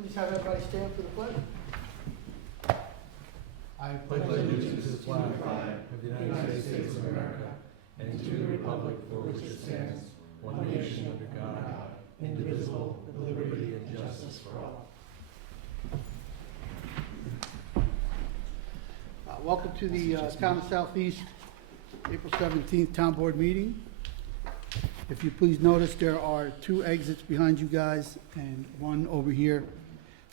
Please have everybody stand for the pledge. I pledge allegiance to the flag of the United States of America and to the republic for which it stands, one nation under God, indivisible, with liberty and justice for all. Welcome to the Town of Southeast, April 17th Town Board meeting. If you please notice, there are 2 exits behind you guys and 1 over here.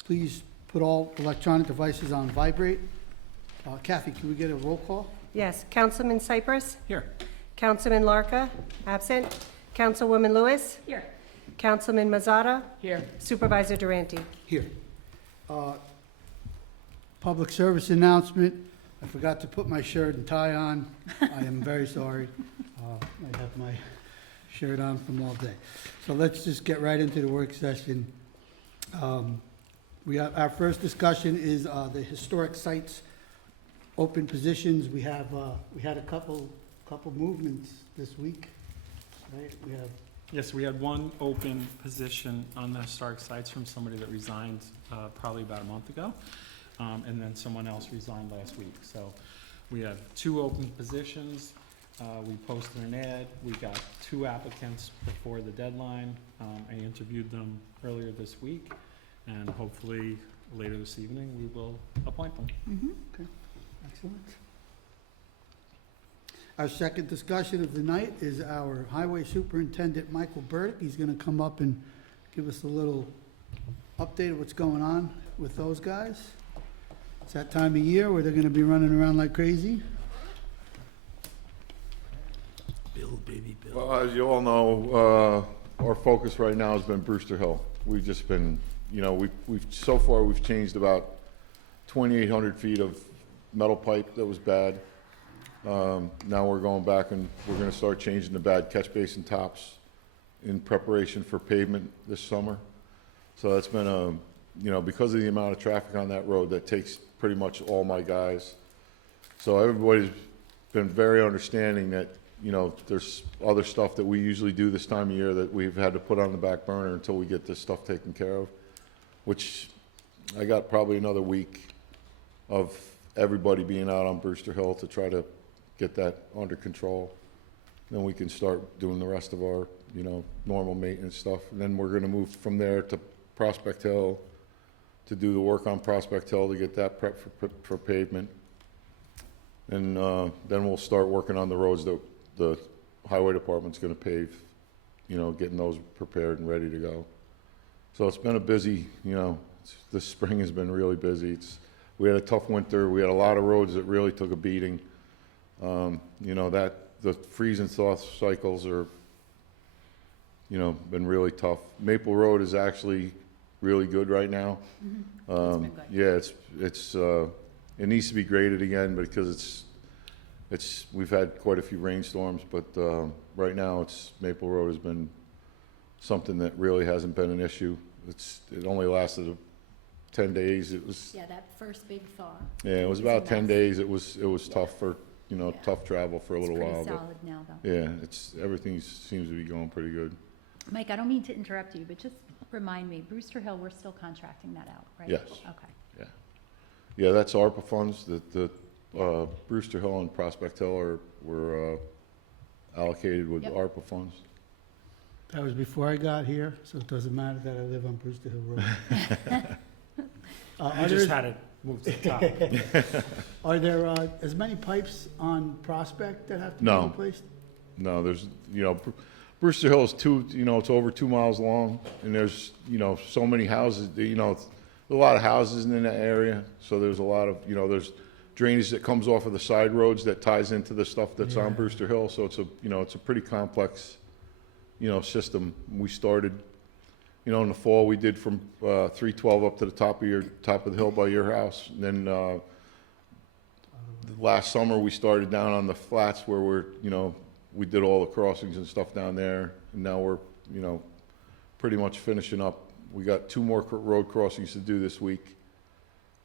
Please put all electronic devices on vibrate. Kathy, can we get a roll call? Yes, Councilman Cypress? Here. Councilman Larka? Absent. Councilwoman Lewis? Here. Councilman Mazzata? Here. Supervisor Durante? Here. Public service announcement. I forgot to put my shirt and tie on. I am very sorry. I have my shirt on from all day. So let's just get right into the work session. We have, our first discussion is the historic sites open positions. We had a couple movements this week, right? Yes, we had 1 open position on the historic sites from somebody that resigned probably about a month ago. And then someone else resigned last week. So we have 2 open positions. We posted an ad. We got 2 applicants before the deadline. I interviewed them earlier this week, and hopefully later this evening we will appoint them. Okay, excellent. Our second discussion of the night is our Highway Superintendent, Michael Burdick. He's gonna come up and give us a little update of what's going on with those guys. It's that time of year where they're gonna be running around like crazy. Bill, baby Bill. Well, as you all know, our focus right now has been Brewster Hill. We've just been, you know, we've so far we've changed about 2,800 feet of metal pipe that was bad. Now we're going back and we're gonna start changing the bad catch basin tops in preparation for pavement this summer. So that's been you know, because of the amount of traffic on that road, that takes pretty much all my guys. So everybody's been very understanding that, you know, there's other stuff that we usually do this time of year that we've had to put on the back burner until we get this stuff taken care of, which I got probably another week of everybody being out on Brewster Hill to try to get that under control. Then we can start doing the rest of our, you know, normal maintenance stuff. And then we're gonna move from there to Prospect Hill to do the work on Prospect Hill to get that prep for pavement. And then we'll start working on the roads that the highway department's gonna pave, you know, getting those prepared and ready to go. So it's been a busy, you know, this spring has been really busy. We had a tough winter. We had a lot of roads that really took a beating. You know, the freeze and thaw cycles are, you know, been really tough. Maple Road is actually really good right now. It's been good. Yeah, it needs to be graded again because we've had quite a few rainstorms, but right now Maple Road has been something that really hasn't been an issue. It only lasted 10 days. It was, Yeah, that first big thaw. yeah, it was about 10 days. It was tough for, you know, Yeah. tough travel for a little while. It's pretty But solid now, though. yeah, everything seems to be going pretty good. Mike, I don't mean to interrupt you, but just remind me, Brewster Hill, we're still contracting that out, right? Yes. Okay. Yeah, that's ARPA funds. The Brewster Hill and Prospect Hill were allocated with Yep. ARPA funds. That was before I got here, so it doesn't matter that I live on Brewster Hill Road. I just had it moved to the top. Are there as many pipes on Prospect that have to be No. replaced? No, there's, you know, Brewster Hill is it's over 2 miles long, and there's, you know, so many houses, you know, a lot of houses in that area, so there's a lot of, you know, there's drainage that comes off of the side roads that ties into the stuff that's on Yeah. Brewster Hill, so it's a pretty complex, you know, system. We started, you know, in the fall, we did from 312 up to the top of the hill by your house, and then last summer, we started down on the flats where we did all the crossings and stuff down there, and now we're, you know, pretty much finishing up. We got 2 more road crossings to do this week.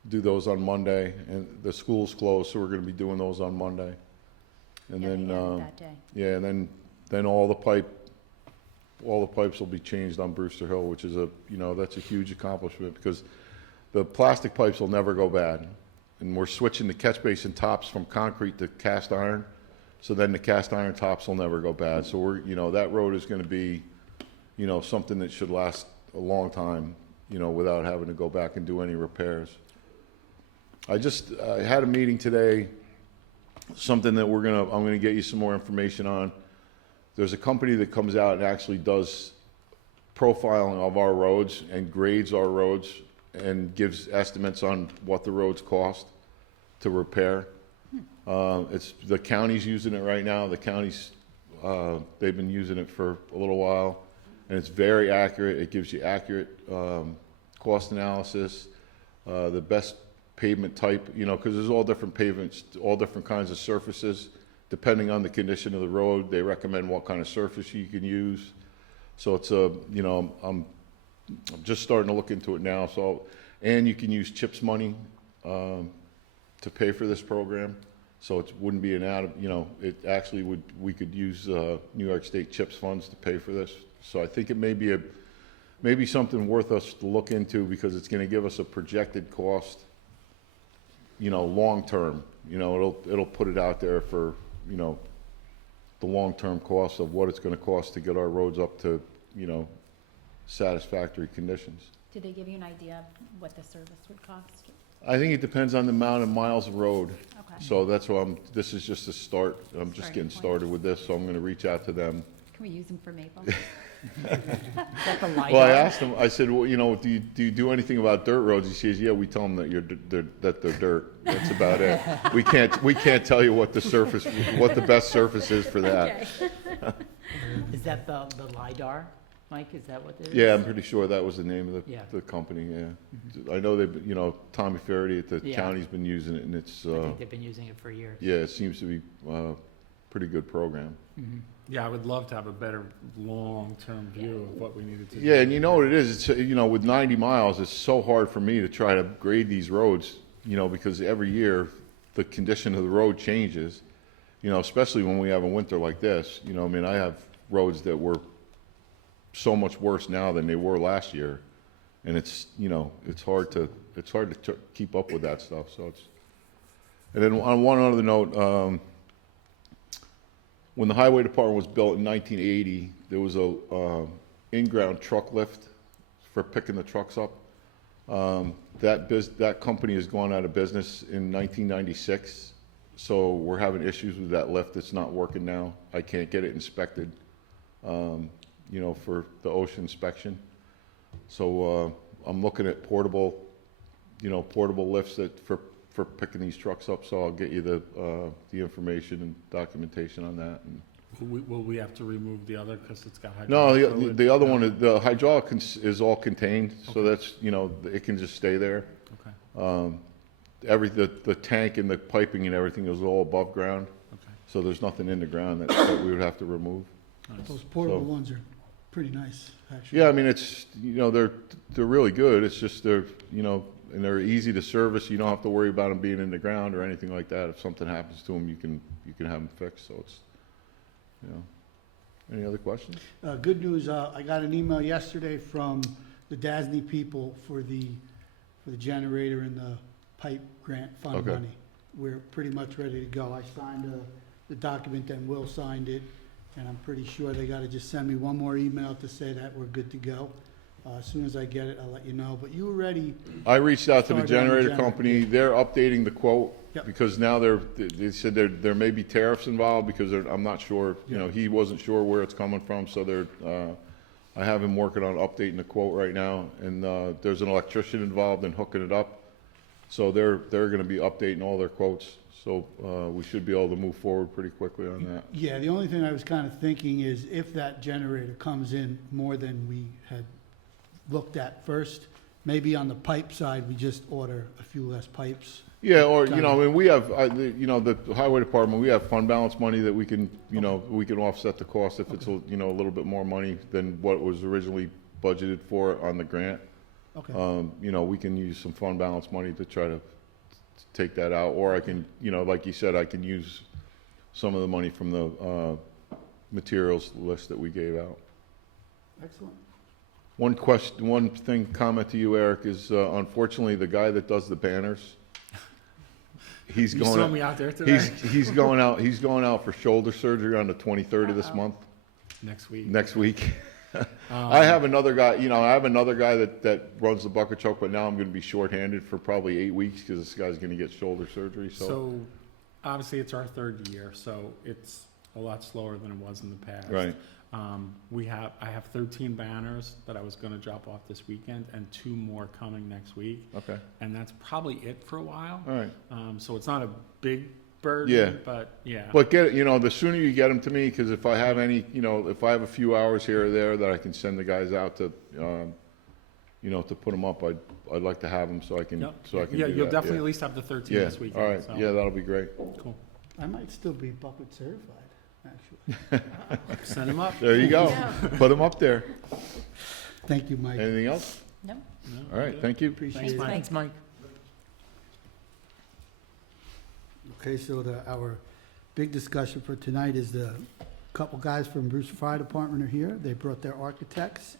Do those on Monday, and the school's closed, so we're gonna be doing those on Monday. And Yeah, then, they have it that day. yeah, and then all the pipe all the pipes will be changed on Brewster Hill, which is that's a huge accomplishment because the plastic pipes will never go bad. And we're switching the catch basin tops from concrete to cast iron, so then the cast iron tops will never go bad. So that road is gonna be, something that should last a long time, without having to go back and do any repairs. I had a meeting today, something that I'm gonna get you some more information on. There's a company that comes out and actually does profiling of our roads and grades our roads and gives estimates on what the roads cost to repair. The county's using it right now. The county's, they've been using it for a little while, and it's very accurate. It gives you accurate cost analysis, the best pavement type, because there's all different pavements, all different kinds of surfaces. Depending on the condition of the road, they recommend what kind of surface you can use. So it's I'm just starting to look into it now. And you can use CHIPS money to pay for this program. So it wouldn't be it actually we could use New York State CHIPS funds to pay for this. So I think it may be something worth us to look into because it's going to give us a projected cost, long term. It'll put it out there for, the long-term cost of what it's going to cost to get our roads up to, satisfactory conditions. Did they give you an idea of what the service would cost? I think it depends on the amount of miles of road. Okay. So that's why this is just a start. I'm just Starting getting point. started with this, so I'm going to reach out to them. Can we use them for Maple? Well, I asked him, I said, well, do you do anything about dirt roads? He says, yeah, we tell them that they're dirt. That's about it. We can't tell you what the best surface is for that. Okay. Is that the LiDAR, Mike? Is that what it is? Yeah, I'm pretty sure that was the name of Yeah. the company, yeah. I know Tommy Faraday at the Yeah. county's been using it, and it's, I think they've been using it for years. yeah, it seems to be a pretty good program. Mhm. Yeah, I would love to have a better long-term view of what we needed to do. Yeah, and you know what it is, it's, with 90 miles, it's so hard for me to try to grade these roads, because every year the condition of the road changes, especially when we have a winter like this, I have roads that were so much worse now than they were last year. And it's hard to keep up with that stuff, so it's, and then on one other note, when the highway department was built in 1980, there was a in-ground truck lift for picking the trucks up. That company has gone out of business in 1996, so we're having issues with that lift. It's not working now. I can't get it inspected, for the OSHA inspection. So I'm looking at portable lifts for picking these trucks up, so I'll get you the information and documentation on that. And Will we have to remove the other because it's got no, hydraulic fluid? the other one, the hydraulic is all contained, so Okay. that's, it can just stay there. Okay, The tank and the piping and everything is all above ground, okay. so there's nothing in the ground that we would have to remove. Nice. Those portable So- ones are pretty nice, actually. Yeah, I mean, it's, they're really good, it's just they're, and they're easy to service, you don't have to worry about them being in the ground or anything like that. If something happens to them, you can have them fixed, so it's, Any other questions? Good news, I got an email yesterday from the DASNY people for the generator and the pipe grant fund Okay. money. We're pretty much ready to go. I signed the document and Will signed it, and I'm pretty sure they gotta just send me one more email to say that we're good to go. As soon as I get it, I'll let you know, but you were ready. I reached out to the Started on the generator generator. company, they're updating the quote, Yep. because now they said there may be tariffs involved, because I'm not sure, he wasn't sure where it's coming from, so I have him working on updating the quote right now, and there's an electrician involved in hooking it up, so they're gonna be updating all their quotes, so we should be able to move forward pretty quickly on that. Yeah, the only thing I was kind of thinking is if that generator comes in more than we had looked at first, maybe on the pipe side, we just order a few less pipes. Yeah, or, I mean, we have, the highway department, we have fund balance money that we can, we can offset the cost if it's, a little bit more money than what was originally budgeted for on the grant. Okay, We can use some fund balance money to try to take that out, or I can, like you said, I can use some of the money from the materials list that we gave out. Excellent. One question, one thing, comment to you, Eric, is unfortunately, the guy that does the banners, he's You going. saw me out there today? He's going out for shoulder surgery on the 23rd of this month, Next week. next week. I have another guy, that runs the bucket truck, but now I'm gonna be shorthanded for probably 8 weeks because this guy's gonna get shoulder surgery, so. So, obviously, it's our third year, so it's a lot slower than it was in the past. Right, I have 13 banners that I was gonna drop off this weekend, and 2 more coming next week, okay, and that's probably it for a while. all right. So it's not a big burden, Yeah. but yeah. But the sooner you get them to me, because if I have any, if I have a few hours here or there that I can send the guys out to, to put them up, I'd like to have them so I can, Yep. so I can do Yeah, that. you'll definitely at least have the 13 Yeah, this weekend. all right, so, yeah, that'll be great. Cool. I might still be bucket certified, actually. Send them up. There you go. Put them up there. Thank you, Mike. Anything else? No? No, All right, good. thank you. Appreciate Thanks, it. Mike. Thanks, Mike. Okay, so our big discussion for tonight is the couple guys from Brewster Fire Department are here. They brought their architects.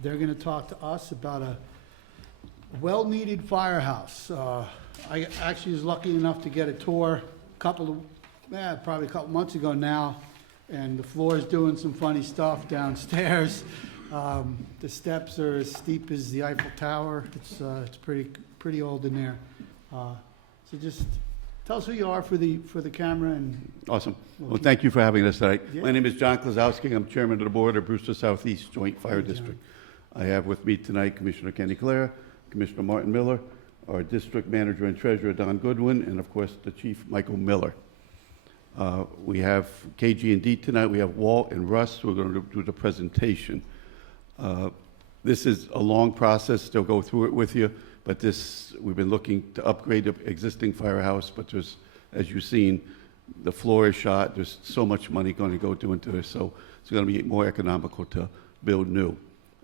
They're gonna talk to us about a well-needed firehouse. I actually was lucky enough to get a tour probably a couple months ago now, and the floor is doing some funny stuff downstairs. The steps are as steep as the Eiffel Tower. It's pretty old in there. So just tell us who you are for the camera and. Awesome. Well, thank you for having us tonight. Yeah. My name is John Klazowski. I'm chairman of the board of Brewster Southeast Joint Fire Hey, John. District. I have with me tonight Commissioner Kenny Clara, Commissioner Martin Miller, our district manager and treasurer Don Goodwin, and of course the chief Michael Miller. We have KG&D tonight. We have Walt and Russ who are going to do the presentation. This is a long process. They'll go through it with you, but we've been looking to upgrade the existing firehouse, but there's, as you've seen, the floor is shot. There's so much money going to go into this, so it's going to be more economical to build new.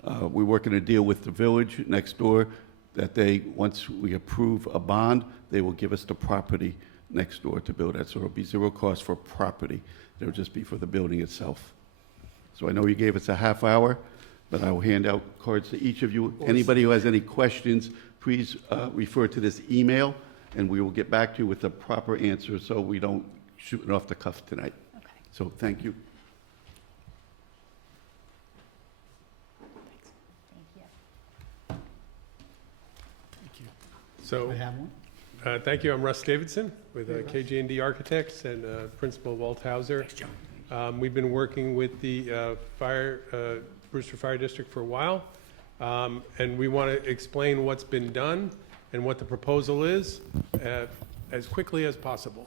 We're working a deal with the village next door that once we approve a bond, they will give us the property next door to build that. So it'll be zero cost for property. It'll just be for the building itself. So I know you gave us a half hour, but I will hand out cards to each of you. Anybody who has any questions, please refer to this email, and we will get back to you with the proper answer so we don't shoot it off the cuff tonight. Okay. So thank you. Thank you. So, I have one. thank you. I'm Russ Davidson with KG&D Architects and Principal Walt Hauser. We've been working with the Brewster Fire District for a while, and we want to explain what's been done and what the proposal is as quickly as possible.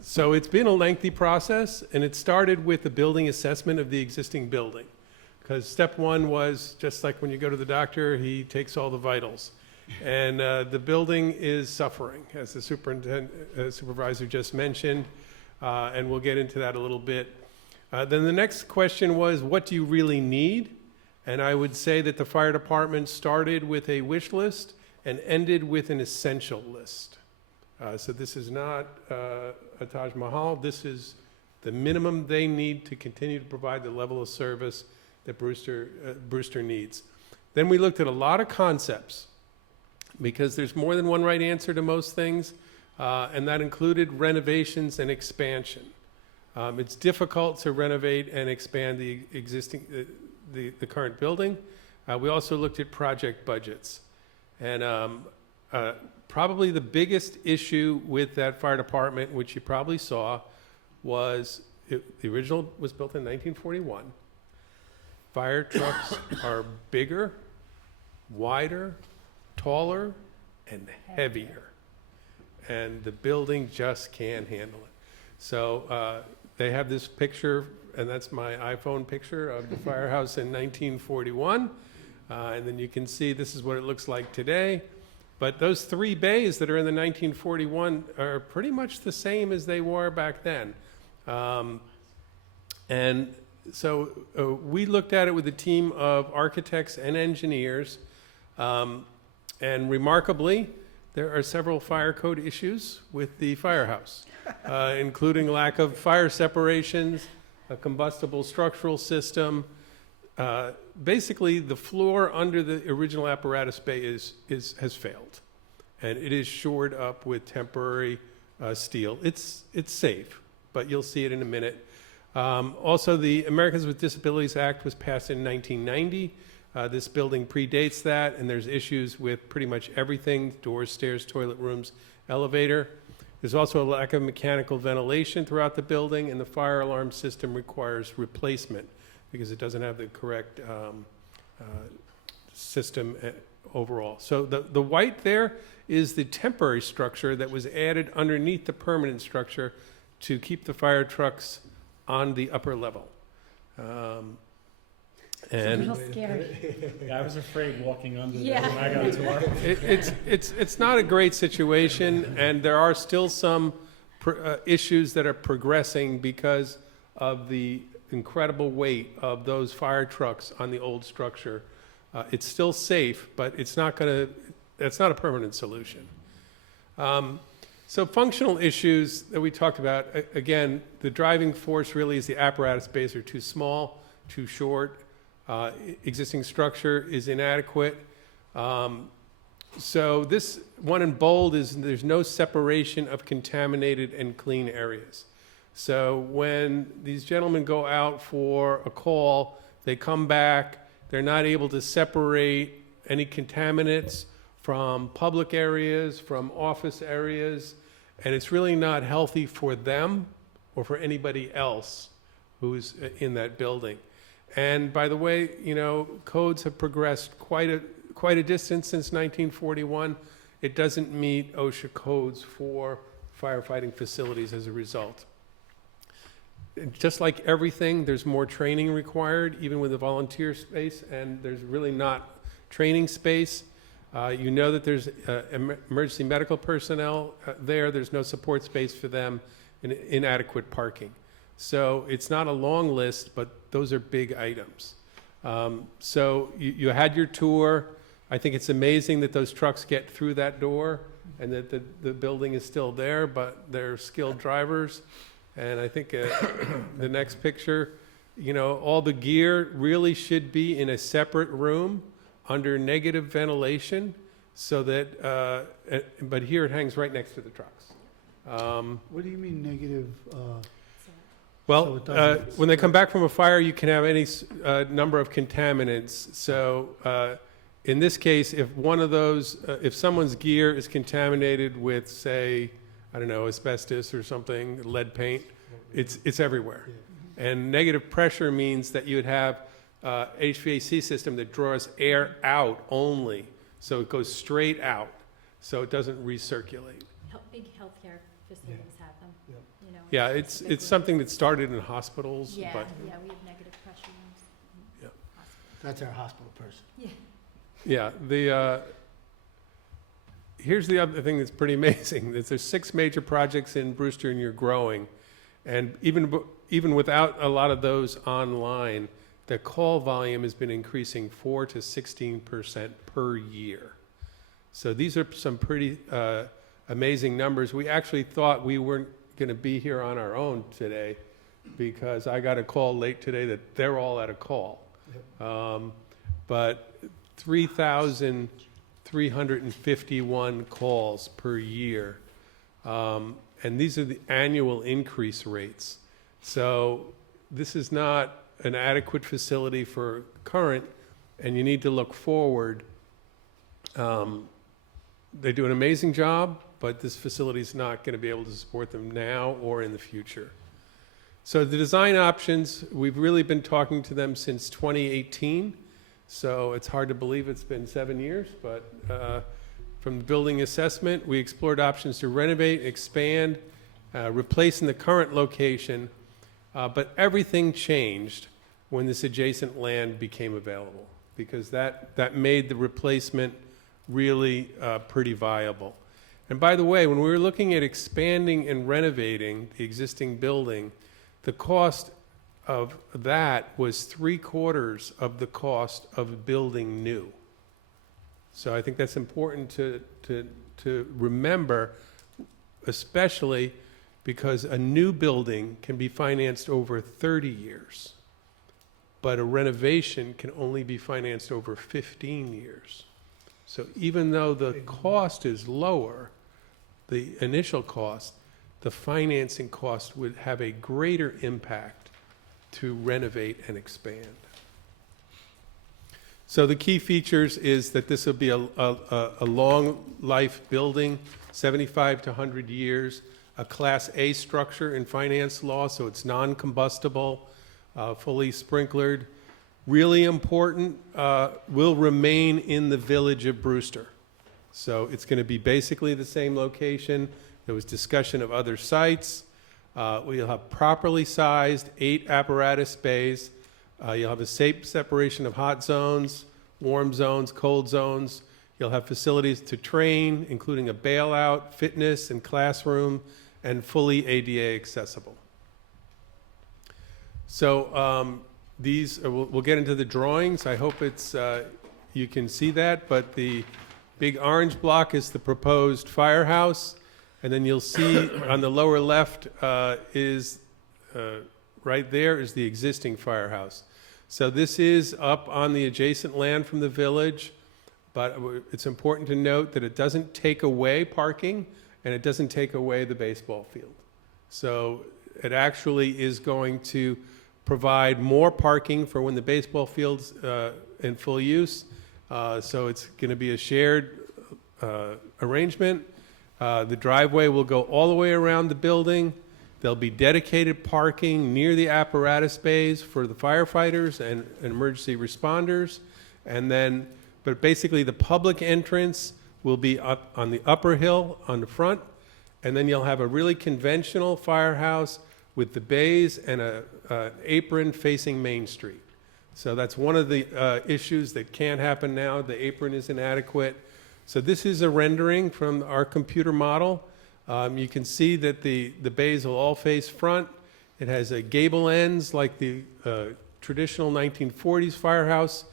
So it's been a lengthy process, and it started with the building assessment of the existing building. Because step one was, just like when you go to the doctor, he takes all the vitals. And the building is suffering, as the supervisor just mentioned, and we'll get into that a little bit. Then the next question was, what do you really need? And I would say that the fire department started with a wish list and ended with an essential list. So this is not a Taj Mahal. This is the minimum they need to continue to provide the level of service that Brewster needs. Then we looked at a lot of concepts, because there's more than one right answer to most things, and that included renovations and expansion. It's difficult to renovate and expand the existing, the current building. We also looked at project budgets. And probably the biggest issue with that fire department, which you probably saw, was the original was built in 1941. Fire trucks are bigger, wider, taller, and heavier. And the building just can't handle it. So they have this picture, and that's my iPhone picture of the firehouse in 1941. And then you can see this is what it looks like today. But those 3 bays that are in the 1941 are pretty much the same as they were back then. And so we looked at it with a team of architects and engineers. And remarkably, there are several fire code issues with the firehouse, including lack of fire separations, a combustible structural system. Basically, the floor under the original apparatus bay has failed, and it is shored up with temporary steel. It's safe, but you'll see it in a minute. Also, the Americans with Disabilities Act was passed in 1990. This building predates that, and there's issues with pretty much everything: doors, stairs, toilet rooms, elevator. There's also a lack of mechanical ventilation throughout the building, and the fire alarm system requires replacement because it doesn't have the correct system overall. So the white there is the temporary structure that was added underneath the permanent structure to keep the fire trucks on the upper level. A And little scary. Yeah, I was afraid walking under there Yeah. when I got a tour. it's not a great situation, and there are still some issues that are progressing because of the incredible weight of those fire trucks on the old structure. It's still safe, but that's not a permanent solution. So functional issues that we talked about, again, the driving force really is the apparatus bays are too small, too short. Existing structure is inadequate. So this one in bold is there's no separation of contaminated and clean areas. So when these gentlemen go out for a call, they come back, they're not able to separate any contaminants from public areas, from office areas, and it's really not healthy for them or for anybody else who's in that building. And by the way, you know, codes have progressed quite a distance since 1941. It doesn't meet OSHA codes for firefighting facilities as a result. Just like everything, there's more training required, even with the volunteer space, and there's really not training space. You know that there's emergency medical personnel there. There's no support space for them, and inadequate parking. So it's not a long list, but those are big items. So you had your tour. I think it's amazing that those trucks get through that door and that the building is still there, but they're skilled drivers. And I think the next picture, you know, all the gear really should be in a separate room under negative ventilation so that, but here it hangs right next to the trucks. What do you mean negative? So Well, it doesn't- when they come back from a fire, you can have any number of contaminants. So in this case, if one of those, if someone's gear is contaminated with, say, I don't know, asbestos or something, lead paint, it's everywhere. And negative pressure means that you would have HVAC system that draws air out only, so it goes straight out, so it doesn't recirculate. Big healthcare facilities have them, Yep. you know. Yeah, it's something that started in hospitals, Yeah, but yeah, we have negative pressure rooms. Yeah. Hospitals. That's our hospital person. yeah, here's the other thing that's pretty amazing. There's 6 major projects in Brewster, and you're growing. And even without a lot of those online, the call volume has been increasing 4 to 16% per year. So these are some pretty amazing numbers. We actually thought we weren't going to be here on our own today because I got a call late today that they're all at a call. But 3,351 calls per year. And these are the annual increase rates. So this is not an adequate facility for current, and you need to look forward. They do an amazing job, but this facility is not going to be able to support them now or in the future. So the design options, we've really been talking to them since 2018. So it's hard to believe it's been 7 years, but from the building assessment, we explored options to renovate, expand, replace in the current location, but everything changed when this adjacent land became available because that made the replacement really pretty viable. And by the way, when we were looking at expanding and renovating the existing building, the cost of that was 3/4 of the cost of building new. So I think that's important to remember, especially because a new building can be financed over 30 years, but a renovation can only be financed over 15 years. So even though the cost is lower, the initial cost, the financing cost would have a greater impact to renovate and expand. So the key features is that this will be a long life building, 75 to 100 years, a Class A structure in finance law, so it's non-combustible, fully sprinklered. Really important, will remain in the village of Brewster. So it's going to be basically the same location. There was discussion of other sites. We'll have properly sized 8 apparatus bays. You'll have a safe separation of hot zones, warm zones, cold zones. You'll have facilities to train, including a bailout, fitness, and classroom, and fully ADA accessible. So we'll get into the drawings. I hope it's you can see that, but the big orange block is the proposed firehouse, and then you'll see on the lower left is right there is the existing firehouse. So this is up on the adjacent land from the village, but it's important to note that it doesn't take away parking and it doesn't take away the baseball field. So it actually is going to provide more parking for when the baseball field's in full use. So it's going to be a shared arrangement. The driveway will go all the way around the building. There'll be dedicated parking near the apparatus bays for the firefighters and emergency responders. And then, but basically the public entrance will be up on the upper hill on the front. And then you'll have a really conventional firehouse with the bays and an apron facing Main Street. So that's one of the issues that can't happen now. The apron is inadequate. So this is a rendering from our computer model. You can see that the bays will all face front. It has a gable ends like the traditional 1940s firehouse.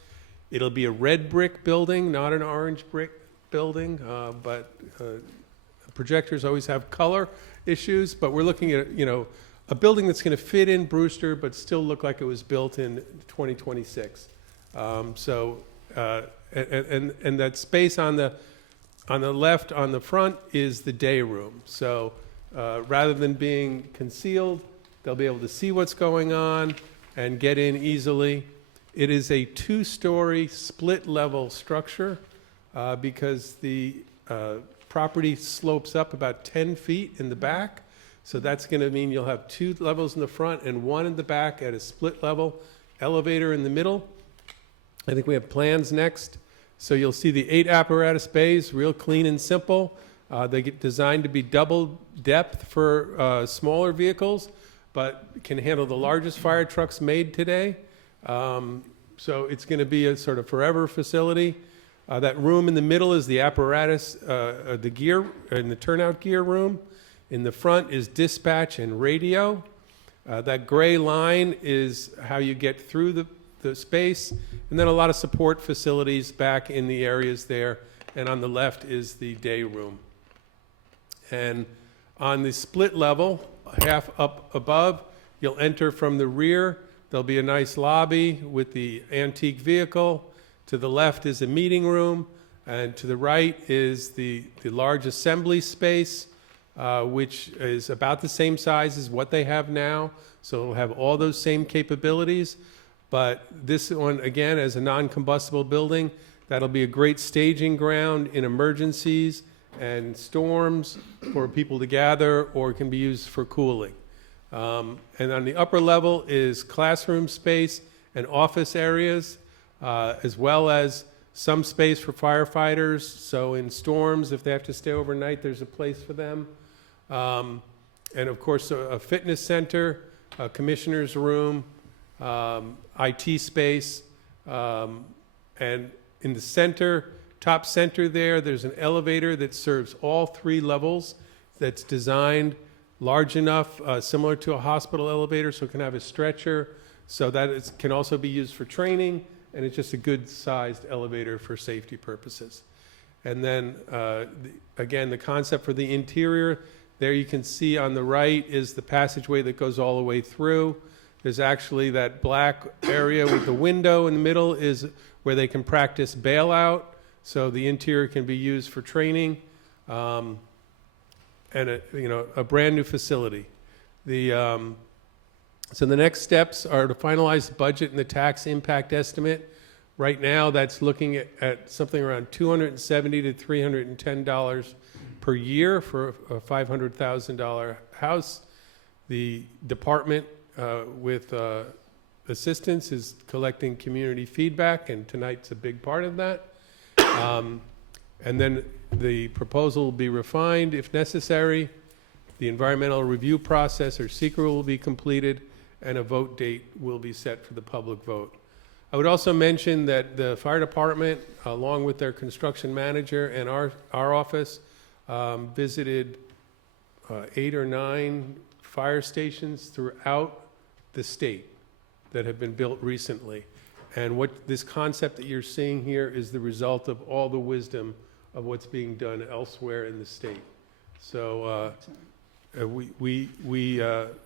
It'll be a red brick building, not an orange brick building, but projectors always have color issues. But we're looking at, a building that's going to fit in Brewster, but still look like it was built in 2026. And that space on the left, on the front, is the day room. So rather than being concealed, they'll be able to see what's going on and get in easily. It is a 2-story split-level structure because the property slopes up about 10 feet in the back. So that's going to mean you'll have 2 levels in the front and 1 in the back at a split level, elevator in the middle. I think we have plans next. So you'll see the 8 apparatus bays, real clean and simple. They get designed to be double depth for smaller vehicles, but can handle the largest fire trucks made today. So it's going to be a sort of forever facility. That room in the middle is the apparatus, the gear, and the turnout gear room. In the front is dispatch and radio. That gray line is how you get through the space, and then a lot of support facilities back in the areas there, and on the left is the day room. And on the split level, half up above, you'll enter from the rear. There'll be a nice lobby with the antique vehicle. To the left is a meeting room, and to the right is the large assembly space, which is about the same size as what they have now, so it'll have all those same capabilities. But this one, again, as a non-combustible building, that'll be a great staging ground in emergencies and storms for people to gather, or it can be used for cooling. And on the upper level is classroom space and office areas, as well as some space for firefighters. So in storms, if they have to stay overnight, there's a place for them. And of course, a fitness center, a commissioner's room, IT space, and in the center, top center there's an elevator that serves all 3 levels, that's designed large enough, similar to a hospital elevator, so it can have a stretcher, so that it can also be used for training, and it's just a good-sized elevator for safety purposes. And then, again, the concept for the interior, There you can see on the right is the passageway that goes all the way through. There's actually that black area with the window in the middle is where they can practice bailout, so the interior can be used for training, and a brand-new facility. So the next steps are to finalize the budget and the tax impact estimate. Right now, that's looking at something around $270 to $310 per year for a $500,000 house. The department, with assistance, is collecting community feedback, and tonight's a big part of that. And then the proposal will be refined if necessary. The environmental review process, or SECR, will be completed, and a vote date will be set for the public vote. I would also mention that the fire department, along with their construction manager and our office, visited 8 or 9 fire stations throughout the state that have been built recently. And what this concept that you're seeing here is the result of all the wisdom of what's being done elsewhere in the state. So we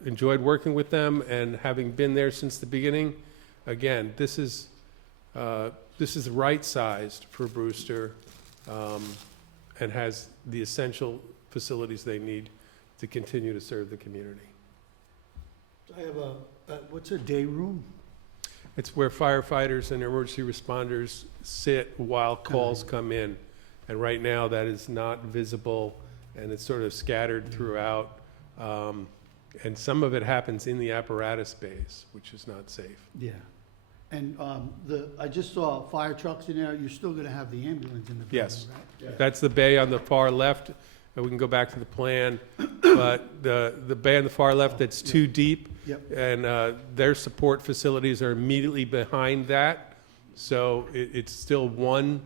enjoyed working with them, and having been there since the beginning. Again, this is right-sized for Brewster, and has the essential facilities they need to continue to serve the community. I have what's a day room? It's where firefighters and emergency responders sit while calls come in. And right now, that is not visible, and it's sort of scattered throughout. And some of it happens in the apparatus bays, which is not safe. Yeah. And I just saw fire trucks in there. You're still going to have the ambulance in the building, Yes. right? That's the bay on the far left, and we can go back to the plan. But the bay on the far left that's too deep, Yep. and their support facilities are immediately behind that. So it's still one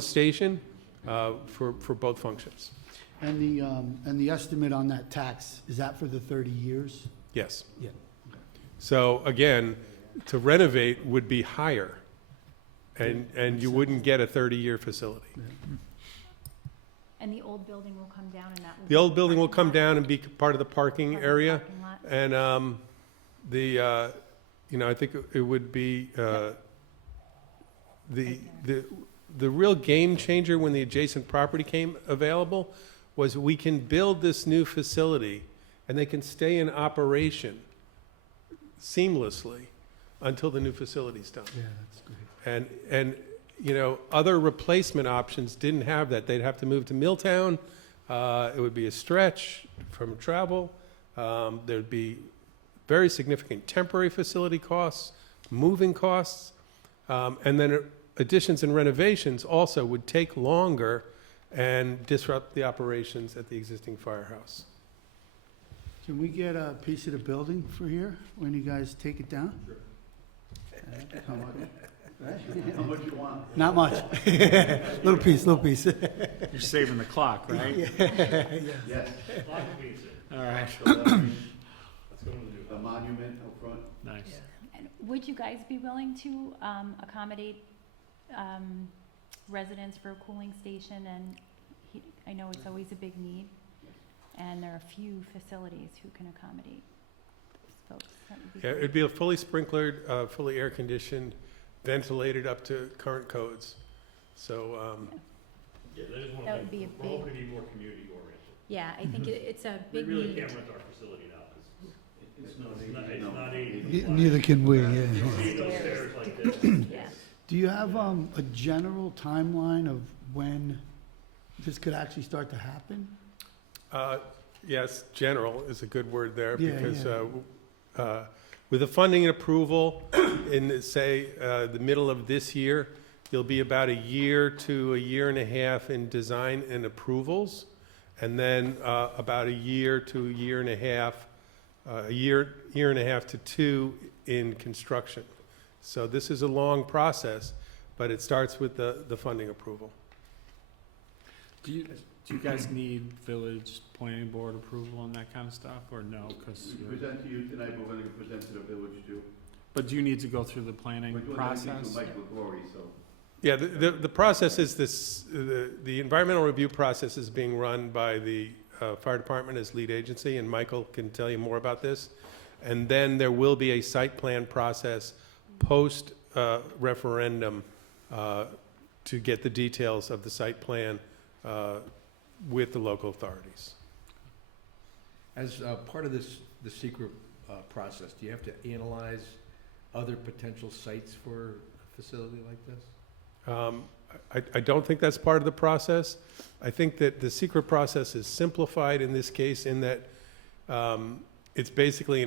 station for both functions. And the estimate on that tax, is that for the 30 years? Yes. Yeah. So again, to renovate would be higher, and you wouldn't get a 30-year facility. And the old building will come down, and that will. The old building will come down and be part of the parking Part of the area. parking lot. And I think it would be the real game changer when the adjacent property came available was we can build this new facility, and they can stay in operation seamlessly until the new facility's done. Yeah, that's great. And other replacement options didn't have that. They'd have to move to Milltown. It would be a stretch from travel. There'd be very significant temporary facility costs, moving costs, and then additions and renovations also would take longer and disrupt the operations at the existing firehouse. Can we get a piece of the building for here when you guys take it down? Sure. How much you want? Not much. Little piece. You're saving the clock, right? Yes. All right, A monument up front. nice. And would you guys be willing to accommodate residents for a cooling station? And I know it's always a big need, and there are few facilities who can accommodate those folks. That would be Yeah, great. it'd be a fully sprinklered, fully air-conditioned, ventilated up to current codes. So, That would be a big. We're hoping to be more community oriented. Yeah, I think it's a We big really need. can't rent our facility now, because it's not a. Neither can we, yeah. See those stairs like this. Yeah. Do you have a general timeline of when this could actually start to happen? yes, general is a good word there, Yeah, because yeah. with the funding and approval in, say, the middle of this year, you'll be about a year to a year and a half in design and approvals, and then about a year to a year and a half, year and a half to 2 in construction. So this is a long process, but it starts with the funding approval. Do you guys need village planning board approval on that kind of stuff, or no? We present to you tonight, we're going to present to the village too. But do you need to go through the planning We're doing everything process? through Mike LaGlory, so. Yeah, the process is this, the environmental review process is being run by the fire department as lead agency, and Michael can tell you more about this. And then there will be a site plan process post referendum to get the details of the site plan with the local authorities. As part of this, the secret process, do you have to analyze other potential sites for a facility like this? I don't think that's part of the process. I think that the secret process is simplified in this case in that it's basically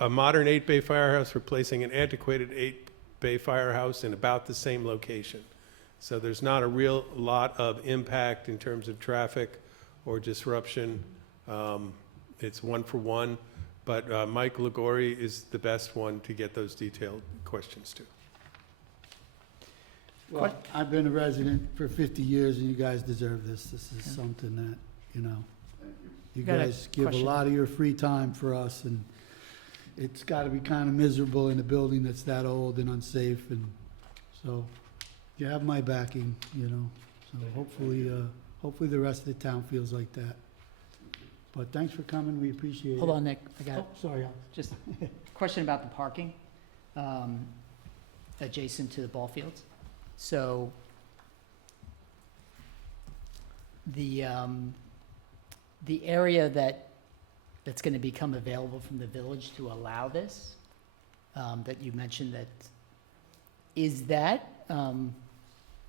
a modern 8-bay firehouse replacing an antiquated 8-bay firehouse in about the same location. So there's not a real lot of impact in terms of traffic or disruption. It's one for one, but Mike Ligori is the best one to get those detailed questions to. Well, I've been a resident for 50 years, and you guys deserve this. This is something that, you know, you Got a guys give a question. lot of your free time for us, and it's got to be kind of miserable in a building that's that old and unsafe, and so you have my backing, you know. So hopefully the rest of the town feels like that. But thanks for coming, we appreciate it. Hold on, Nick, I got Oh, sorry, Al. just a question about the parking adjacent to the ball fields. So the area that's going to become available from the village to allow this, that you mentioned, is that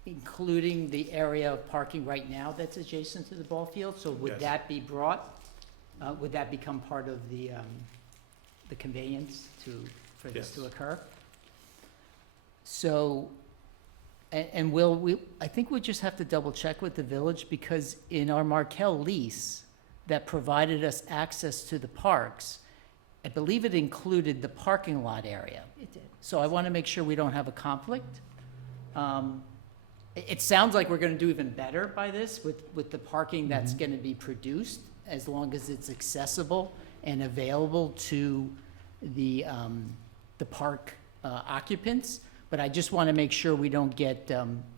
including the area of parking right now that's adjacent to the ball field? So would Yes. that be brought, would that become part of the conveyance for this Yes. to occur? So, and will we, I think we just have to double check with the village, because in our Markel lease that provided us access to the parks, I believe it included the parking lot area. It did. So I want to make sure we don't have a conflict. It sounds like we're going to do even better by this with the parking that's going to be produced, as long as it's accessible and available to the park occupants. But I just want to make sure we don't get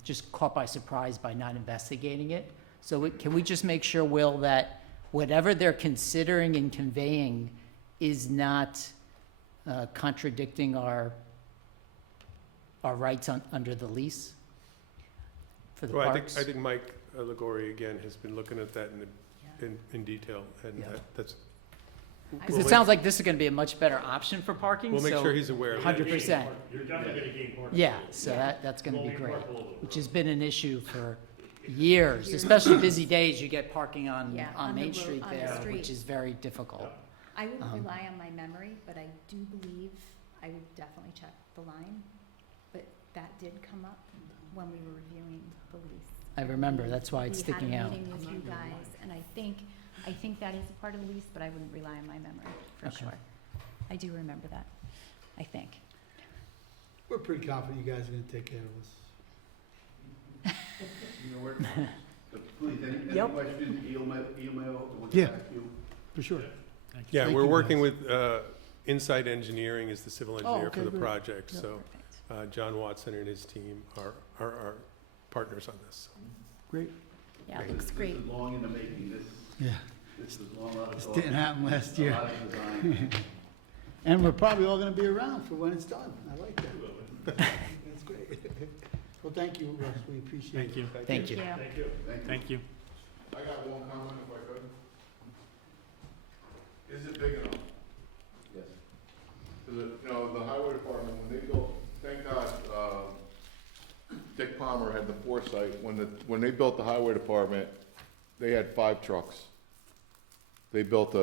just caught by surprise by not investigating it. So can we just make sure, Will, that whatever they're considering and conveying is not contradicting our rights under the lease for the Well, parks? I think Mike Ligori, again, has been looking at that in detail, and Yeah. that's. Because we'll it sounds like this is going to be a much better option for parking, We'll make so- sure he's aware of it. 100%. You're definitely gonna gain parking. Yeah, so that's going to be Only great, park all over the which road. has been an issue for years, especially busy days, you get parking on Yeah, on on the Main road- Street on the there, street. which is very difficult. I wouldn't Um, rely on my memory, but I do believe I would definitely check the line. But that did come up when we were reviewing the lease. I remember, that's why it's sticking out. We had a meeting with you guys, and I think that is a part of the lease, but I wouldn't rely on my memory, for Okay. sure. I do remember that, I think. We're pretty confident you guys are going to take care of us. Please, any Yep. questions, email, we'll Yeah. get back to you. For sure. Yeah, Thank we're you, working guys. with Insight Engineering as the civil engineer okay, for the great. project, Yep. so Perfect. John Watson and his team are our partners on this. Great. Yeah, it looks great. This is long in the making, Yeah, this is a lot of this thought, didn't happen last a year. lot of design. And we're probably all going to be around for when it's done. I like that. That's great. Well, thank you, Russ, we appreciate it. Thank you, Thank you. Thank you. thank you. I got one comment if I could. Is it big enough? Yes. The highway department, when they built, thank God, Dick Palmer had the foresight, when they built the highway department, they had 5 trucks. They built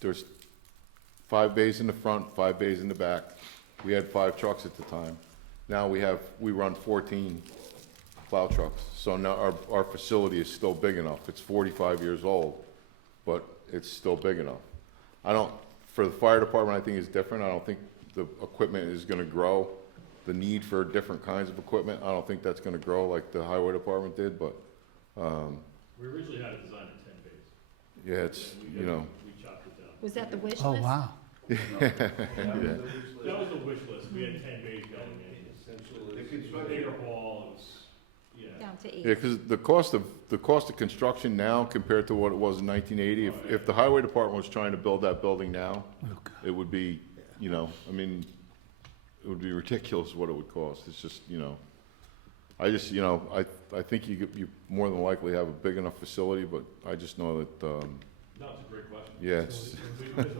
there's 5 bays in the front, 5 bays in the back. We had 5 trucks at the time. Now we run 14 plow trucks. So now our facility is still big enough. It's 45 years old, but it's still big enough. For the fire department, I think it's different. I don't think the equipment is gonna grow. The need for different kinds of equipment, I don't think that's gonna grow like the highway department did, but, We originally had it designed at 10 bays. yeah, it's, We chopped it down. Was that the wish list? Oh, wow. yeah. That was the wish list. We had 10 bays going in. potential The is construction- bigger hall is, yeah. Down to 8. Yeah, because the cost of construction now compared to what it was in 1980, if the highway department was trying to build that building now, it would be, you know, I mean, it would be ridiculous what it would cost. It's just, you know, I just, you know, I think you more than likely have a big enough facility, but I just know that, No, it's a great question. yeah, it's, Because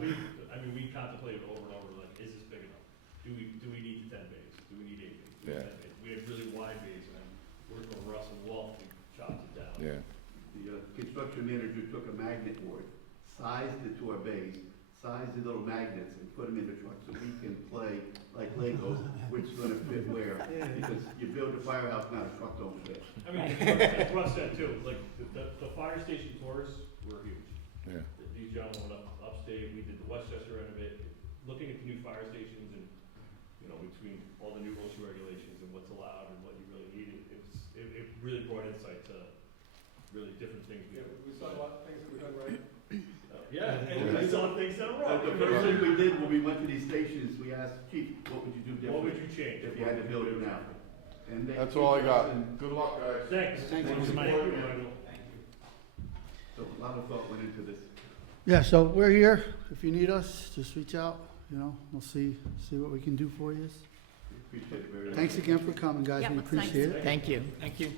we contemplated over and over, like, is this big enough? Do we need 10 bays? Do we need 8 bays? Do we need Yeah. 10 bays? We had really wide bays, and I worked with Russ and Walt, we chopped it down. yeah. The construction manager took a magnet board, sized it to our base, sized the little magnets and put them in the truck so we can play like Legos, which is gonna fit where. Because you build a firehouse, now a truck don't fit. I mean, as Russ said too, like, the fire station tours were huge. Yeah. These gentlemen went upstate, we did the Westchester end of it, looking at the new fire stations and, you know, between all the new rules and regulations and what's allowed and what you really needed, it really brought insight to really different things. We saw a lot of things that we done right. Yeah, and we saw things that were wrong. The first thing we did when we went to these stations, we asked, Chief, what would you do What would different you change? if you had to build it now? And they- That's all I got. Good luck, guys. Thanks. Thank you. Thanks, Mike. So a lot of thought went into this. Yeah, so we're here. If you need us, just reach out, you know, we'll see what we can do for you. Appreciate it very much. Thanks again for coming, guys, Yeah, we looks nice. appreciate it. Thank you. Thank you.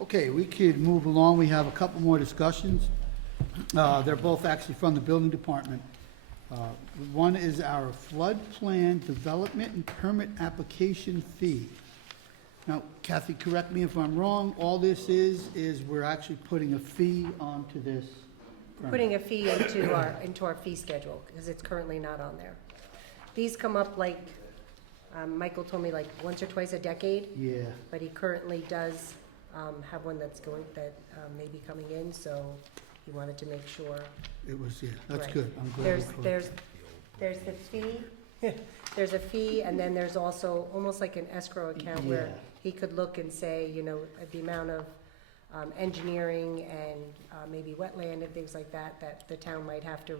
Okay, we could move along. We have a couple more discussions. They're both actually from the building department. One is our flood plan development and permit application fee. Now, Kathy, correct me if I'm wrong, all this is we're actually putting a fee onto this permit. Putting a fee into our fee schedule, because it's currently not on there. These come up like, Michael told me like once or twice a decade, Yeah, but he currently does have one that may be coming in, so he wanted to make sure. it was, yeah, that's Right. good. I'm glad. There's, we put- there's the fee, there's a fee, and then there's also almost like an escrow account where Yeah. he could look and say, you know, the amount of engineering and maybe wetland and things like that, that the town might have to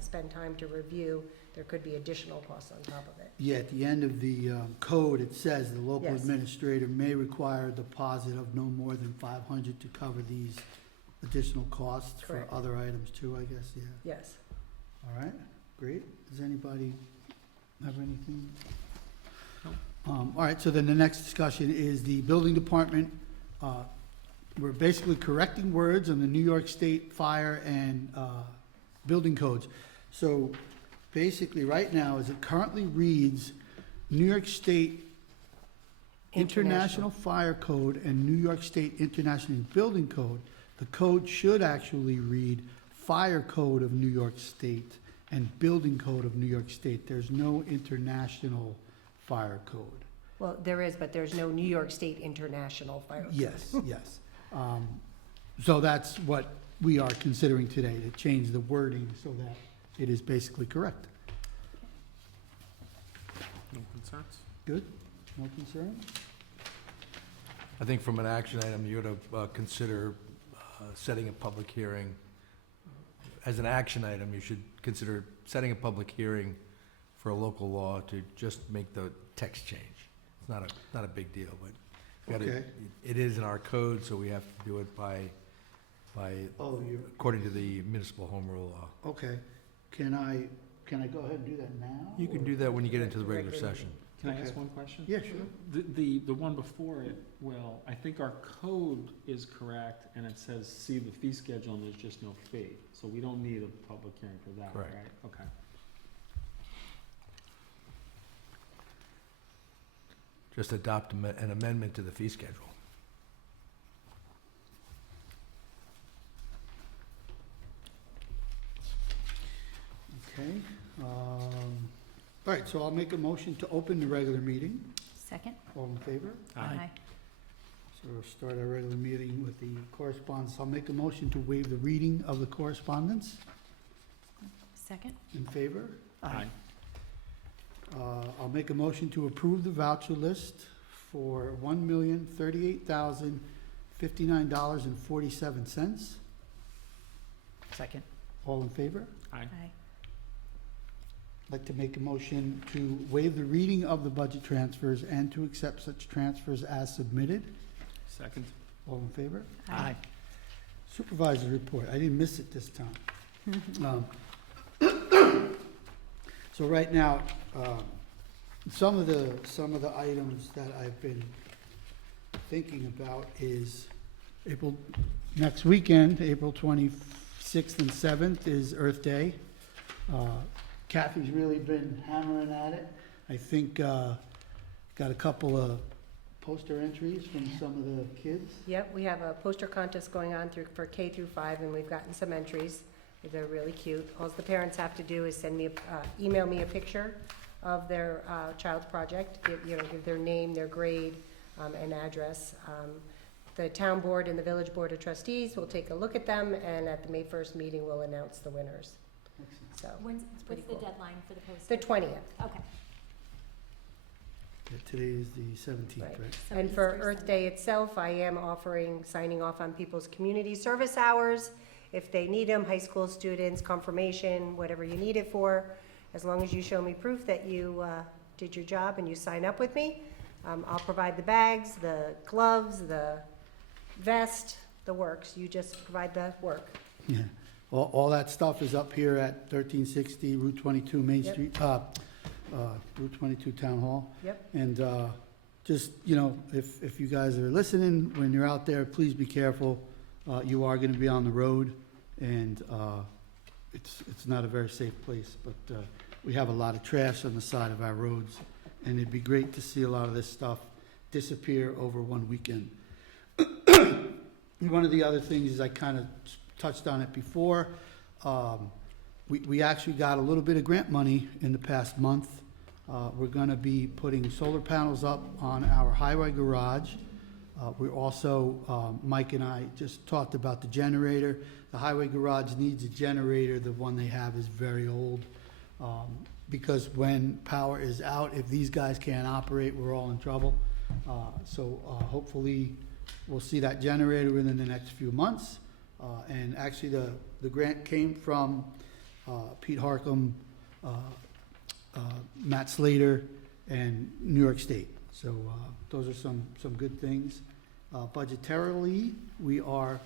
spend time to review. There could be additional costs on top of it. Yeah, at the end of the code, it says the local Yes. administrator may require a deposit of no more than 500 to cover these additional costs for Correct. other items too, I guess, yeah. Yes. All right, great. Does anybody have anything? All right, so then the next discussion is the building department. We're basically correcting words on the New York State fire and building codes. So basically, right now, as it currently reads, New York State International Fire Code and New York State International Building Code, the code should actually read Fire Code of New York State and Building Code of New York State. There's no international fire code. Well, there is, but there's no New York State International Fire Code. Yes, yes. So that's what we are considering today, to change the wording so that it is basically correct. No concerns? Good? No concern? I think from an action item, you ought to consider setting a public hearing. As an action item, you should consider setting a public hearing for a local law to just make the text change. It's not a big deal, but we gotta- Okay. it is in our code, so we have to do it by, Oh, you, according to the municipal home rule law. okay. Can I go ahead and do that now? You can or- do that when you get into the regular Regular session. Can I Okay. ask one question? Yeah, sure. The one before it, well, I think our code is correct, and it says, see the fee schedule, and there's just no fee. So we don't need a public hearing for that, right? Correct. Okay. Just adopt an amendment to the fee schedule. Okay. All right, so I'll make a motion to open the regular meeting. Second? All in favor? Aye. So we'll start our regular meeting with the correspondence. I'll make a motion to waive the reading of the correspondence. Second? In favor? Aye. I'll make a motion to approve the voucher list for $1,038,059.47. Second. All in favor? Aye. Aye. I'd like to make a motion to waive the reading of the budget transfers and to accept such transfers as submitted. Second. All in favor? Aye. Supervisor's report, I didn't miss it this time. So right now, some of the items that I've been thinking about is next weekend, April 26th and 7th is Earth Day. Kathy's really been hammering at it. I think, got a couple of poster entries from some of the kids. Yep, we have a poster contest going on for K through 5, and we've gotten some entries. They're really cute. All the parents have to do is email me a picture of their child's project, give their name, their grade, and address. The town board and the village board of trustees will take a look at them, and at the May 1st meeting, we'll announce the winners. So, What's pretty the cool. deadline for the poster? the 20th. Okay. Yeah, today is the 17th, Right. right? So And for Easter Earth Sunday. Day itself, I am signing off on people's community service hours. If they need them, high school students, confirmation, whatever you need it for, as long as you show me proof that you did your job and you sign up with me, I'll provide the bags, the gloves, the vest, the works. You just provide the work. Yeah, all that stuff is up here at 1360 Route 22 Main Yep. Street, Route 22 Town Hall. Yep. And just, if you guys are listening, when you're out there, please be careful. You are gonna be on the road, and it's not a very safe place, but we have a lot of trash on the side of our roads, and it'd be great to see a lot of this stuff disappear over one weekend. One of the other things is I kind of touched on it before. We actually got a little bit of grant money in the past month. We're gonna be putting solar panels up on our highway garage. We're also, Mike and I just talked about the generator. The highway garage needs a generator. The one they have is very old. Because when power is out, if these guys can't operate, we're all in trouble. So hopefully, we'll see that generator within the next few months. And actually, the grant came from Pete Harcum, Matt Slater, and New York State. So those are some good things. Budgetarily, we are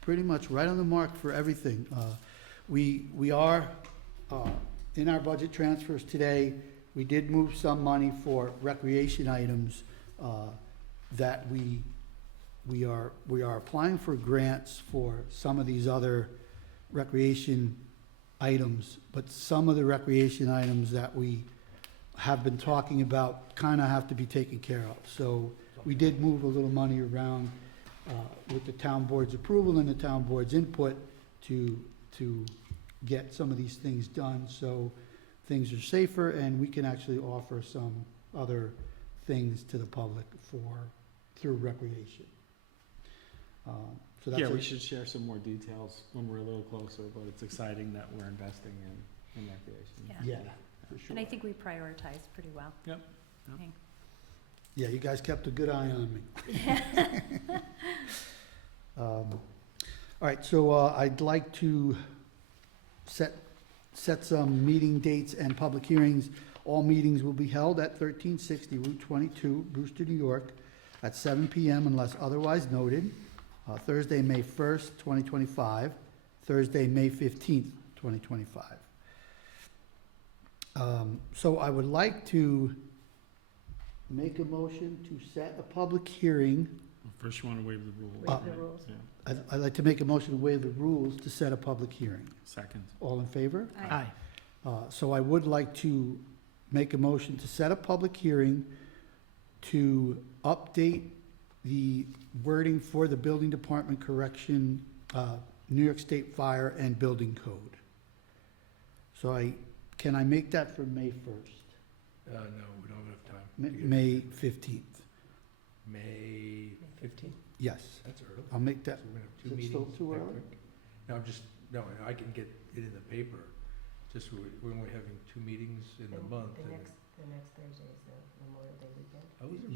pretty much right on the mark for everything. We are, in our budget transfers today, we did move some money for recreation items that we are applying for grants for some of these other recreation items, but some of the recreation items that we have been talking about kind of have to be taken care of. So we did move a little money around with the town board's approval and the town board's input to get some of these things done, so things are safer and we can actually offer some other things to the public through recreation. So that's Yeah, we it. should share some more details when we're a little closer, but it's exciting that we're investing in recreation. Yeah. Yeah, for sure. And I think we prioritize pretty well. Yep. I think. Yeah, you guys kept a good eye on me. All right, so I'd like to set some meeting dates and public hearings. All meetings will be held at 1360 Route 22, Brewster, New York, at 7 PM unless otherwise noted. Thursday, May 1st, 2025, Thursday, May 15th, 2025. So I would like to make a motion to set a public hearing. First, you want to waive the rule. Waive the rules. Yeah. I'd like to make a motion to waive the rules to set a public hearing. Second. All in favor? Aye. So I would like to make a motion to set a public hearing to update the wording for the building department correction, New York State Fire and Building Code. So can I make that for May 1st? No, we don't have enough time. to get it. May 15th? May 15th? Yes, That's early. I'll make that. So we're gonna have Is two it still meetings too that early? quick? No, I can get it in the paper, just we're only having two meetings in the month. The and next The next Thursday is the Memorial Day weekend.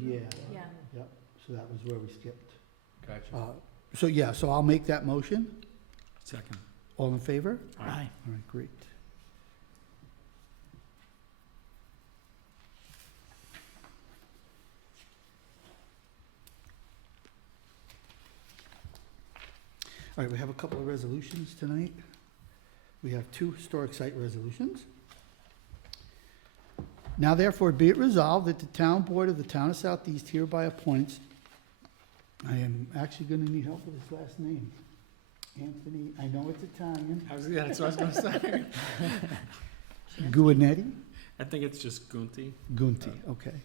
Yeah, Yeah. yep, so that was where we skipped. Gotcha. So I'll make that motion. Second. All in favor? Aye. All right, great. All right, we have a couple of resolutions tonight. We have two historic site resolutions. Now therefore be it resolved that the town board of the town of Southeast hereby appoints, I am actually gonna need help with his last name. Anthony, I know it's Italian, Yeah, that's what I was gonna say. Guinetti? I think it's just Gunty. Gunti, okay.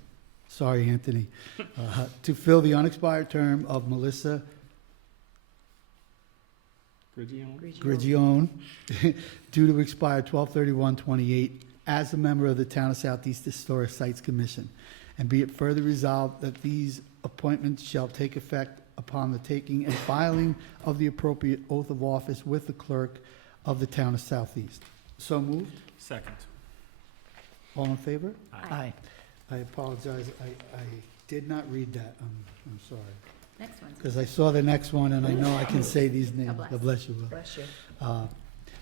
Sorry, Anthony. To fill the unexpired term of Melissa Grigione? Grigione, due to expire 12/31/28, as a member of the Town of Southeast Historic Sites Commission. And be it further resolved that these appointments shall take effect upon the taking and filing of the appropriate oath of office with the clerk of the Town of Southeast. So moved. Second. All in favor? Aye. I apologize, I did not read that, I'm sorry. Next one. Because I saw the next one, and I know I can say these names. bless. God bless you, Will. Bless you.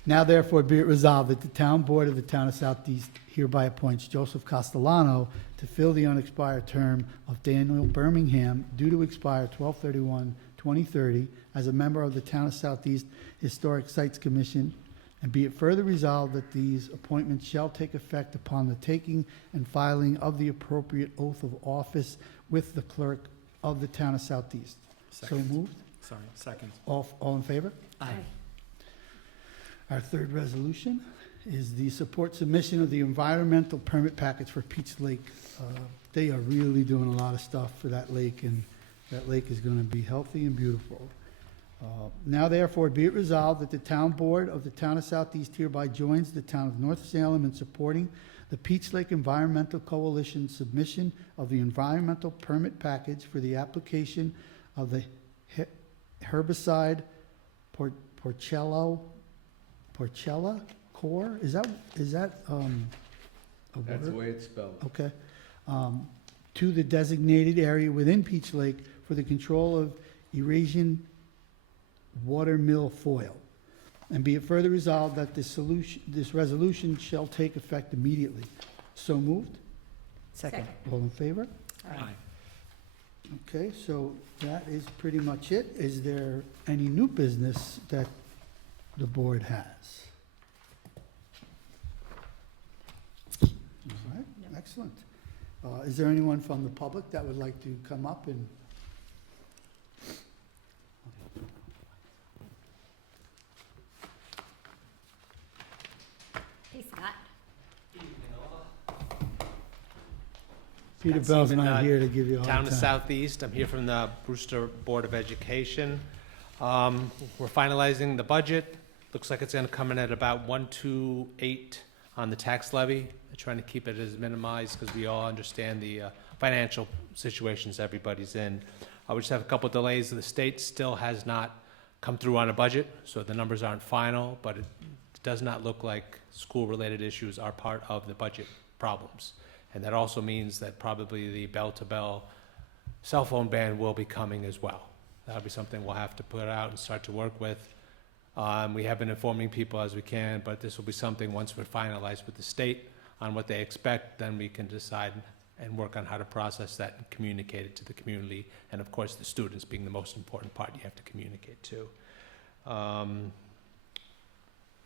Now therefore be it resolved that the town board of the town of Southeast hereby appoints Joseph Castellano to fill the unexpired term of Daniel Birmingham due to expire 12/31/2030 as a member of the town of Southeast Historic Sites Commission. And be it further resolved that these appointments shall take effect upon the taking and filing of the appropriate oath of office with the clerk of the town of Southeast. So Second. moved. Sorry, second. All in favor? Aye. Our third resolution is the support submission of the environmental permit package for Peach Lake. They are really doing a lot of stuff for that lake, and that lake is gonna be healthy and beautiful. Now therefore be it resolved that the town board of the town of Southeast hereby joins the town of North Salem in supporting the Peach Lake Environmental Coalition submission of the environmental permit package for the application of the herbicide Porcella core? Is that a That's the word? way it's spelled. Okay. To the designated area within Peach Lake for the control of Eurasian watermill foil. And be it further resolved that this resolution shall take effect immediately. So moved. Second. All in favor? Aye. Okay, so that is pretty much it. Is there any new business that the board has? All right, excellent. Is there anyone from the public that would like to come up and? Hey, Scott. Peter Scott Bell's Seaman, not here to give you a Town hard of time. Southeast. I'm here from the Brewster Board of Education. We're finalizing the budget. Looks like it's gonna come in at about 128 on the tax levy. They're trying to keep it as minimized because we all understand the financial situations everybody's in. We just have a couple delays. The state still has not come through on a budget, so the numbers aren't final, but it does not look like school-related issues are part of the budget problems. And that also means that probably the bell-to-bell cell phone ban will be coming as well. That'll be something we'll have to put out and start to work with. We have been informing people as we can, but this will be something, once we're finalized with the state on what they expect, then we can decide and work on how to process that and communicate it to the community, and of course, the students being the most important part you have to communicate to.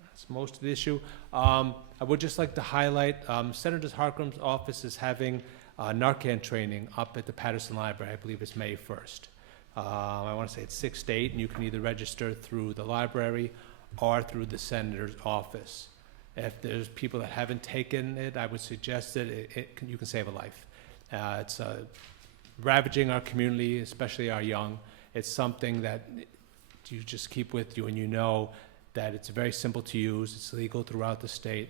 That's most of the issue. I would just like to highlight, Senator Harkin's office is having Narcan training up at the Patterson Library. I believe it's May 1st. I want to say it's 6 to 8, and you can either register through the library or through the senator's office. If there's people that haven't taken it, I would suggest that you can save a life. It's ravaging our community, especially our young. It's something that you just keep with you, and you know that it's very simple to use, it's legal throughout the state,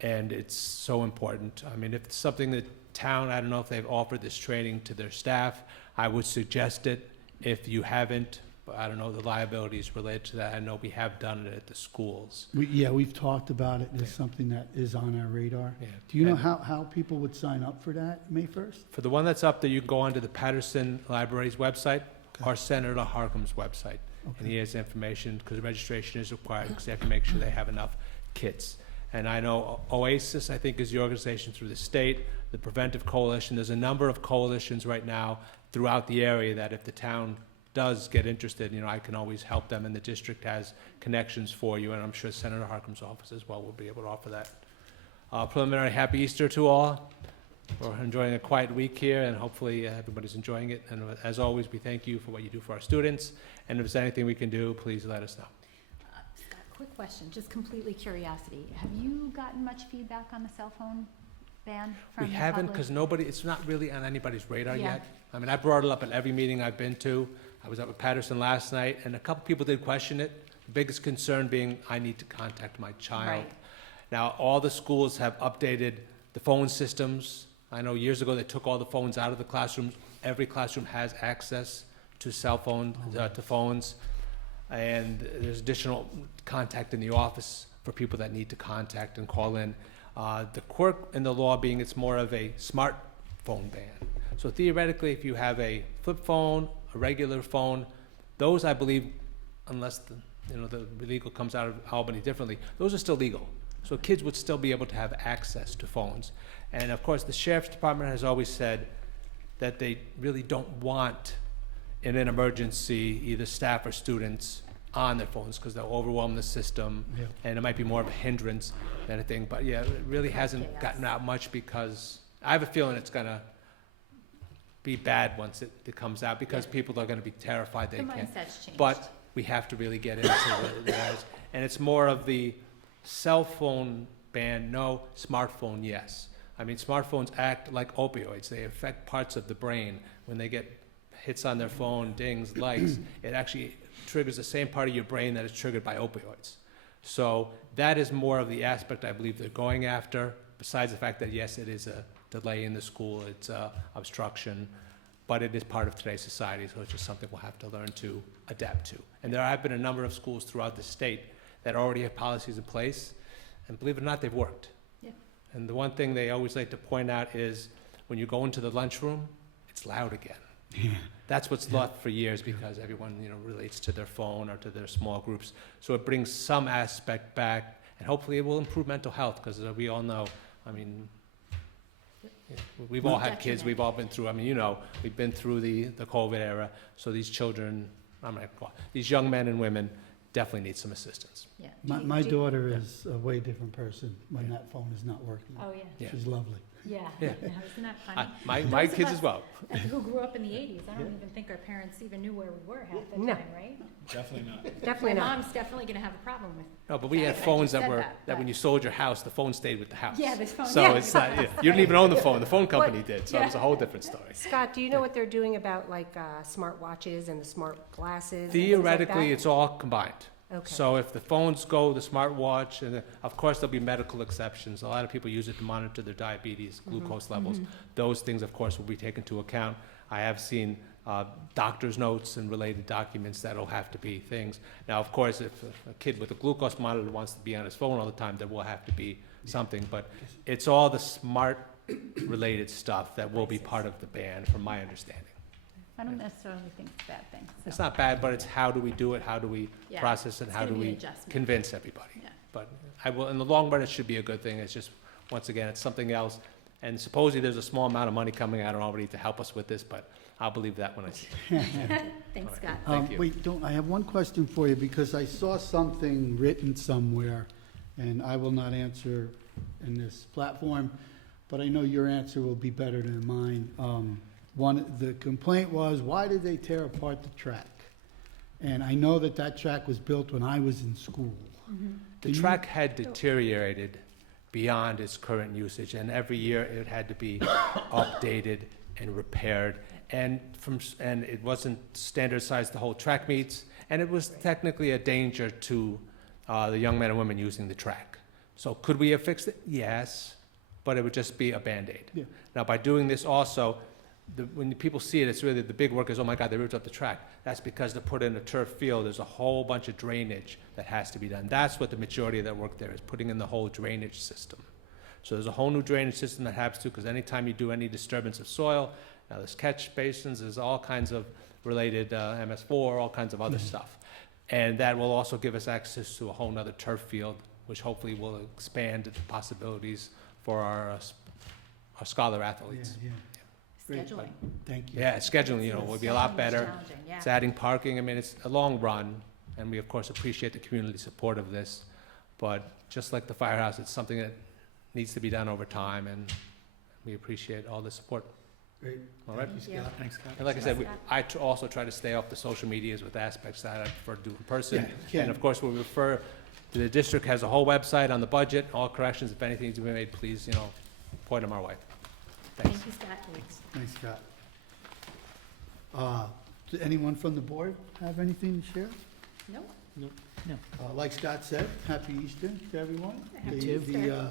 and it's so important. I mean, if it's something that town, I don't know if they've offered this training to their staff, I would suggest it. If you haven't, but I don't know the liabilities related to that. I know we have done it at the schools. Yeah, we've talked about it. It's something that is on our radar. Yeah. Do you know And how people would sign up for that, May 1st? For the one that's up there, you can go onto the Patterson Library's website or Senator Harkin's website. And he has information, because registration is required, because they have to make sure they have enough kits. And I know OASIS, I think, is the organization through the state, the Preventive Coalition. There's a number of coalitions right now throughout the area that if the town does get interested, I can always help them, and the district has connections for you, and I'm sure Senator Harkin's office as well will be able to offer that. Preliminary Happy Easter to all. We're enjoying a quiet week here, and hopefully everybody's enjoying it. And as always, we thank you for what you do for our students, and if there's anything we can do, please let us know. Scott, quick question, just completely curiosity. Have you gotten much feedback on the cell phone ban from We the haven't, public? because nobody, it's not really on anybody's radar Yeah. yet. I mean, I brought it up at every meeting I've been to. I was up at Patterson last night, and a couple people did question it. The biggest concern being, I need to contact my child. Right. Now, all the schools have updated the phone systems. I know years ago, they took all the phones out of the classrooms. Every classroom has access to cell phone, to phones. And there's additional contact in the office for people that need to contact and call in. The quirk in the law being it's more of a smartphone ban. So theoretically, if you have a flip phone, a regular phone, those, I believe, unless the legal comes out of Albany differently, those are still legal. So kids would still be able to have access to phones. And of course, the sheriff's department has always said that they really don't want, in an emergency, either staff or students on their phones, because they'll overwhelm the system, Yeah. and it might be more of a hindrance than a thing. But yeah, it really hasn't gotten out much, because I have a feeling it's gonna be bad once it comes out, because people are gonna be terrified they The can't. mindset's changed. But we have to really get into the and it's more of the cell phone ban, no, smartphone, yes. I mean, smartphones act like opioids. They affect parts of the brain. When they get hits on their phone, dings, likes, it actually triggers the same part of your brain that is triggered by opioids. So that is more of the aspect I believe they're going after, besides the fact that, yes, it is a delay in the school, it's obstruction, but it is part of today's society, so it's just something we'll have to learn to adapt to. And there have been a number of schools throughout the state that already have policies in place, and believe it or not, they've worked. Yeah. And the one thing they always like to point out is when you go into the lunchroom, it's loud again. That's what's left for years, because everyone, relates to their phone or to their small groups. So it brings some aspect back, and hopefully it will improve mental health, because we all know, I mean, we've all had kids, we've all been through, we've been through the COVID era. So these children, these young men and women definitely need some assistance. Yeah. My daughter is a way different person when that phone is not working. Oh, yeah. Yeah. She's lovely. Yeah. Yeah. Isn't that funny? My Those of kids us as well. Who grew up in the 80s, I don't even think our parents even knew where we were half the No. time, right? Definitely not. Definitely My not. mom's definitely gonna have a problem with. No, but we Yeah, had I phones just that said were, that, that when but- you sold your house, the phone stayed with the house. Yeah, this phone. So yeah. it's not, you didn't even own the phone, the phone company did, so it was a whole different story. Scott, do you know what they're doing about smart watches and the smart glasses? and things like Theoretically, that? it's all combined. Okay. So if the phones go, the smartwatch, and of course, there'll be medical exceptions. A lot of people use it to monitor their diabetes, glucose levels. Those things, of course, will be taken into account. I have seen doctor's notes and related documents that'll have to be things. Now, of course, if a kid with a glucose monitor wants to be on his phone all the time, there will have to be something. But it's all the smart-related stuff that will be part of the ban, from my understanding. I don't necessarily think it's a bad thing, so. It's not bad, but it's how do we do it, how do we Yeah, process it, it's how do gonna be we an adjustment. convince everybody? Yeah. But in the long run, it should be a good thing. It's just, once again, it's something else. And supposedly, there's a small amount of money coming out already to help us with this, but I'll believe that when I see it. Thanks, All Scott. right. Thank you. Wait, I have one question for you, because I saw something written somewhere, and I will not answer in this platform, but I know your answer will be better than mine. The complaint was, why did they tear apart the track? And I know that track was built when I was in school. The track had deteriorated beyond its current usage, and every year it had to be updated and repaired. And it wasn't standard size to hold track meets, and it was technically a danger to the young men and women using the track. So could we have fixed it? Yes, but it would just be a Band-Aid. Yeah. Now, by doing this also, when the people see it, it's really, the big work is, oh my God, they ripped up the track. That's because to put in a turf field, there's a whole bunch of drainage that has to be done. That's what the majority of that work there is, putting in the whole drainage system. So there's a whole new drainage system that happens to, because anytime you do any disturbance of soil, now there's catch basins, there's all kinds of related MS4, all kinds of other stuff. And that will also give us access to a whole nother turf field, which hopefully will expand the possibilities for our scholar athletes. Yeah, Great. Scheduling. thank you. Yeah, scheduling, will be a lot Scheduling is better. challenging, yeah. It's adding parking, I mean, it's a long run, and we of course appreciate the community support of this. But just like the firehouse, it's something that needs to be done over time, and we appreciate all the support. Great. All right? Thank you, Yeah. Scott. Thanks, Scott. And like I said, also try to stay off the social medias with aspects that I prefer to do in person. Yeah, you can. And of course, we refer, the district has a whole website on the budget, all corrections, if anything needs to be made, please, point them our way. Thanks. Thank you, Scott. Thanks, Scott. Does anyone from the board have anything to share? No? Like Scott said, happy Easter to everyone. Happy The- Easter. The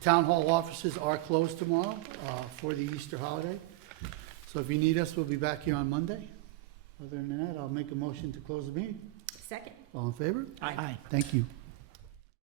town hall offices are closed tomorrow for the Easter holiday. So if you need us, we'll be back here on Monday. Other than that, I'll make a motion to close the meeting. Second. All in favor? Aye. Thank you.